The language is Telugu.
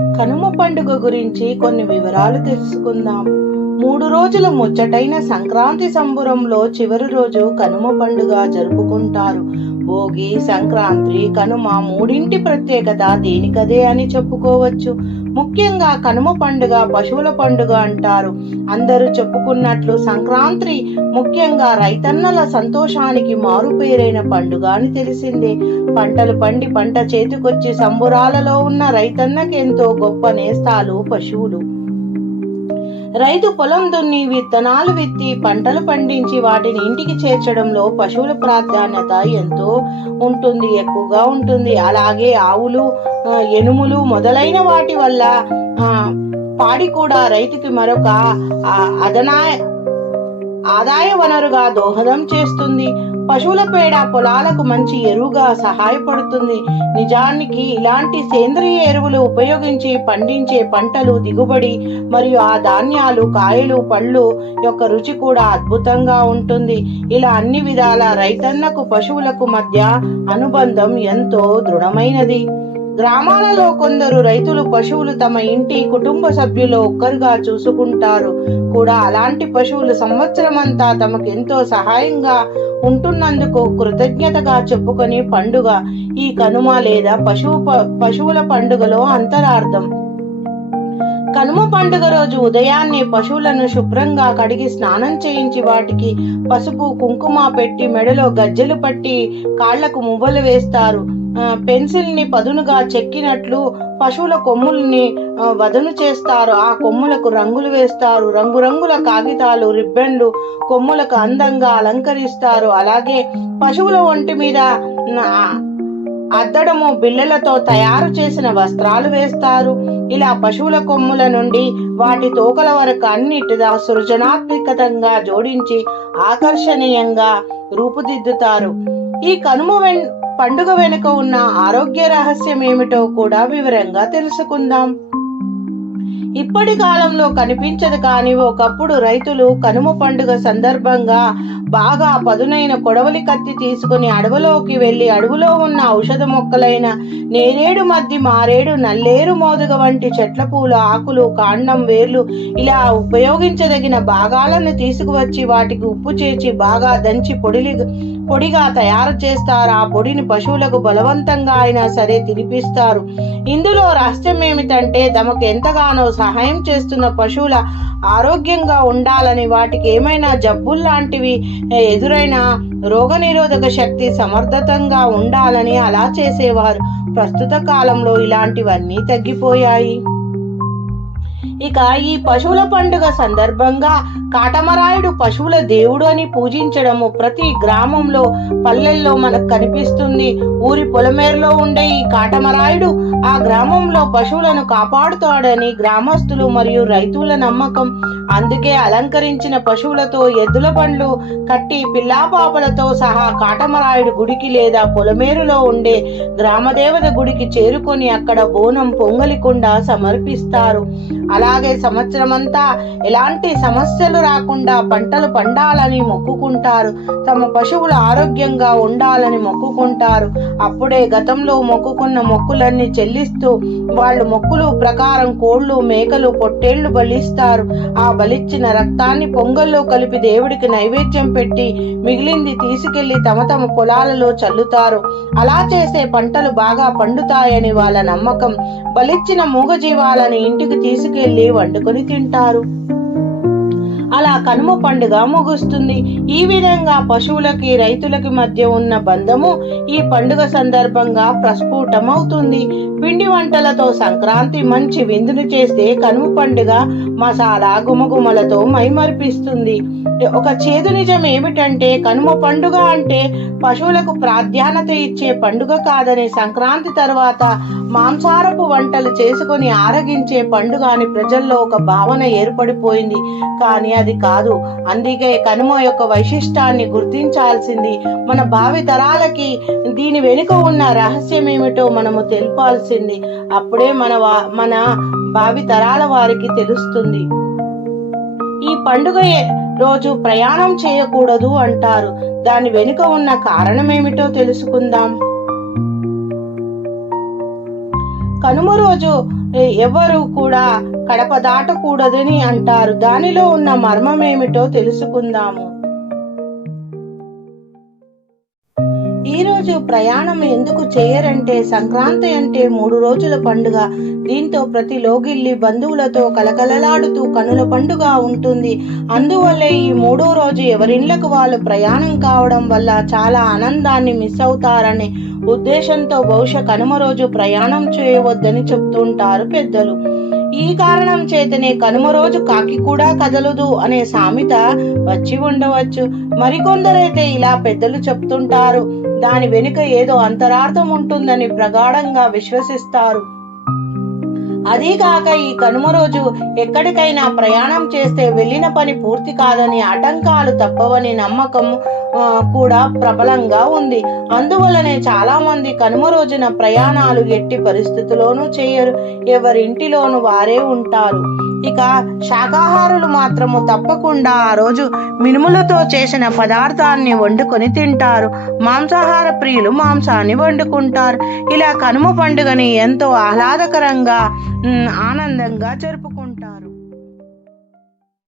కనుమ పండుగ గురించి కొన్ని వివరాలు తెలుసుకుందాం. మూడు రోజుల ముచ్చటైన సంక్రాంతి సంబురంలో చివరి రోజు కనుమ పండుగ జరుపుకుంటారు. భోగి సంక్రాంతి కనుమ మూడింటి ప్రత్యేకత దేనికదే అని చెప్పుకోవచ్చు. ముఖ్యంగా కనుమ పండుగ పశువుల పండుగ అంటారు. అందరూ చెప్పుకున్నట్లు సంక్రాంతి ముఖ్యంగా రైతన్నల సంతోషానికి మారుపేరైన పండుగ అని తెలిసిందే. పంటలు పండి పంట చేతికొచ్చి సంబురాలలో ఉన్న రైతన్నకెంతో గొప్ప నేస్తాలు పశువులు. రైతు పొలం దున్ని విత్తనాలు విత్తి పంటలు పండించి వాటిని ఇంటికి చేర్చడంలో పశువుల ప్రాధాన్యత ఎంతో ఉంటుంది ఎక్కువగా ఉంటుంది. అలాగే ఆవులు ఎనుములు మొదలైన వాటి వల్ల పాడి కూడా రైతుకి మరొక అదనా అదనాయ ఆదాయ వనరుగా దోహదం చేస్తుంది. పశువుల పేడ పొలాలకు మంచి ఎరువుగా సహాయపడుతుంది. నిజానికి ఇలాంటి సేంద్రియ ఎరువులు ఉపయోగించి పండించే పంటలు దిగుబడి మరియు ఆ ధాన్యాలు కాయలు పళ్ళు యొక్క రుచి కూడా అద్భుతంగా ఉంటుంది. ఇలా అన్ని విధాల రైతన్నకు పశువులకు మధ్య అనుబంధం ఎంతో దృఢమైనది. గ్రామాలలో కొందరు రైతులు పశువులు తమ ఇంటి కుటుంబ సభ్యులు ఒక్కరుగా చూసుకుంటారు. కూడా అలాంటి పశువులు సంవత్సరం అంతా తమకు ఎంతో సహాయంగా ఉంటున్నందుకు కృతజ్ఞతగా చెప్పుకొని పండుగ ఈ కనుమ లేదా పశువు ప- పశువుల పండుగలో అంతరార్థం. కనుమ పండుగ రోజు ఉదయాన్నే పశువులను శుభ్రంగా కడిగి స్నానం చేయించి వాటికి పసుపు కుంకుమ పెట్టి మెడలో గజ్జెలు పట్టి కాళ్ళకు మువ్వలు వేస్తారు. పెన్సిల్ని పదునుగా చెక్కినట్లు పశువుల కొమ్ముల్ని వదను చేస్తారు. ఆ కొమ్ములకు రంగులు వేస్తారు. రంగురంగుల కాగితాలు రిబ్బన్లు కొమ్ములకు అందంగా అలంకరిస్తారు. అలాగే పశువుల ఒంటి మీద అద్దడము బిళ్ళలతో తయారు చేసిన వస్త్రాలు వేస్తారు. ఇలా పశువుల కొమ్ముల నుండి వాటి తోకల వరకు అన్నిటిదా సృజనాత్మకతంగా జోడించి ఆకర్షణీయంగా రూపుదిద్దుతారు. ఈ కనుమ వెన్ పండుగ వెనుక ఉన్న ఆరోగ్య రహస్యం ఏమిటో కూడా వివరంగా తెలుసుకుందాం. ఇప్పటి కాలంలో కనిపించదు కానీ ఒకప్పుడు రైతులు కనుమ పండుగ సందర్భంగా బాగా పదునైన కొడవలి కత్తి తీసుకుని అడవిలోకి వెళ్ళి అడవిలో ఉన్న ఔషధ మొక్కలైన నేరేడు మద్ది మారేడు నల్లేరు మోదుగ వంటి చెట్ల పూల ఆకులు కాండం వేర్లు ఇలా ఉపయోగించదగిన భాగాలను తీసుకువచ్చి వాటికి ఉప్పు చేర్చి బాగా దంచి పొడిలి పొడిగా తయారు చేస్తారు. ఆ పొడిని పశువులకు బలవంతంగా అయినా సరే తినిపిస్తారు. ఇందులో రహస్యం ఏమిటంటే తమకు ఎంతగానో సహాయం చేస్తున్న పశువుల ఆరోగ్యంగా ఉండాలని వాటికి ఏమైనా జబ్బుల్లాంటివి ఎదురైన రోగనిరోధక శక్తి సమర్థతంగా ఉండాలని అలా చేసేవారు. ప్రస్తుత కాలంలో ఇలాంటివన్నీ తగ్గిపోయాయి. ఇక ఈ పశువుల పండుగ సందర్భంగా కాటమరాయుడు పశువుల దేవుడు అని పూజించడము ప్రతి గ్రామంలో పల్లెల్లో మనకు కనిపిస్తుంది. ఊరి పొలమేరలో ఉండే ఈ కాటమరాయుడు ఆ గ్రామంలో పశువులను కాపాడుతాడని గ్రామస్తులు మరియు రైతుల నమ్మకం. అందుకే అలంకరించిన పశువులతో ఎద్దుల బండ్లు కట్టి పిల్లాపాపలతో సహా కాటమరాయుడు గుడికి లేదా పొలమేరులో ఉండే గ్రామదేవత గుడికి చేరుకొని అక్కడ బోనం పొంగలికుండా సమర్పిస్తారు. అలాగే సంవత్సరమంతా ఎలాంటి సమస్యలు రాకుండా పంటలు పండాలని మొక్కుకుంటారు. తమ పశువులు ఆరోగ్యంగా ఉండాలని మొక్కుకుంటారు. అప్పుడే గతంలో మొక్కుకున్న మొక్కులన్నీ చెల్లిస్తూ వాళ్ళు మొక్కులు ప్రకారం కోళ్ళు మేకలు పొట్టేళ్ళు బలిస్తారు. ఆ బలిచ్చిన రక్తాన్ని పొంగల్లో కలిపి దేవుడికి నైవేద్యం పెట్టి మిగిలింది తీసుకెళ్ళి తమ తమ పొలాలలో చల్లుతారు. అలా చేసే పంటలు బాగా పండుతాయని వాళ్ళ నమ్మకం. బలిచ్చిన మూగజీవాలను ఇంటికి తీసుకెళ్ళి వండుకొని తింటారు. అలా కనుమ పండుగ ముగుస్తుంది. ఈ విధంగా పశువులకి రైతులకి మధ్య ఉన్న బంధము ఈ పండుగ సందర్భంగా ప్రస్ఫుటమవుతుంది. పిండి వంటలతో సంక్రాంతి మంచి విందును చేస్తే కనుమ పండుగ మసాలా గుమగుమలతో మైమర్పిస్తుంది. ఒక చేదు నిజం ఏమిటంటే కనుమ పండుగ అంటే పశువులకు ప్రాధాన్యత ఇచ్చే పండుగ కాదని సంక్రాంతి తర్వాత మాంసారపు వంటలు చేసుకొని ఆరగించే పండుగ అని ప్రజల్లో ఒక భావన ఏర్పడిపోయింది. కానీ అది కాదు. అందుకే కనుమ యొక్క వైశిష్టాన్ని గుర్తించాల్సింది మన భావి తరాలకి దీని వెనుక ఉన్న రహస్యం ఏమిటో మనము వచ్చింది అప్పుడే మన వా- మన భావి తరాల వారికి తెలుస్తుంది. ఈ పండుగ రోజు ప్రయాణం చేయకూడదు అంటారు. దాని వెనుక ఉన్న కారణం ఏమిటో తెలుసుకుందాం. కనుమ రోజు ఎవరు కూడా కడప దాటకూడదని అంటారు. దానిలో ఉన్న మర్మం ఏమిటో తెలుసుకుందాము. ఈ రోజు ప్రయాణం ఎందుకు చేయరంటే సంక్రాంతి అంటే మూడు రోజుల పండుగ. దీంతో ప్రతి లోగిల్లి బంధువులతో కలకలలాడుతూ కనుల పండుగ ఉంటుంది. అందువల్లే ఈ మూడో రోజు ఎవరిండ్లకు వాళ్ళు ప్రయాణం కావడం వల్ల చాలా ఆనందాన్ని మిస్ అవుతారనే ఉద్దేశంతో బహుశా కనుమ రోజు ప్రయాణం చేయవద్దని చెప్తుంటారు పెద్దలు. ఈ కారణం చేతనే కనుమ రోజు కాకి కూడా కదలదు అనే సామెత వచ్చి ఉండవచ్చు. మరికొందరైతే ఇలా పెద్దలు చెప్తుంటారు. దాని వెనుక ఏదో అంతరార్థం ఉంటుందని ప్రగాఢంగా విశ్వసిస్తారు. అదీగాక ఈ కనుమ రోజు ఎక్కడికైనా ప్రయాణం చేస్తే వెళ్ళిన పని పూర్తి కాదని ఆటంకాలు తప్పవని నమ్మకం కూడా ప్రబలంగా ఉంది. అందువల్లనే చాలా మంది కనుమ రోజున ప్రయాణాలు ఎట్టి పరిస్థితుల్లోనూ చేయరు. ఎవరింటిలోనూ వారే ఉంటారు. ఇక శాకాహారులు మాత్రము తప్పకుండా ఆ రోజు మినుములతో చేసిన పదార్థాన్ని వండుకొని తింటారు. మాంసాహార ప్రియులు మాంసాన్ని వండుకుంటారు. ఇలా కనుమ పండుగని ఎంతో ఆహ్లాదకరంగా ఆనందంగా జరుపుకుంటారు.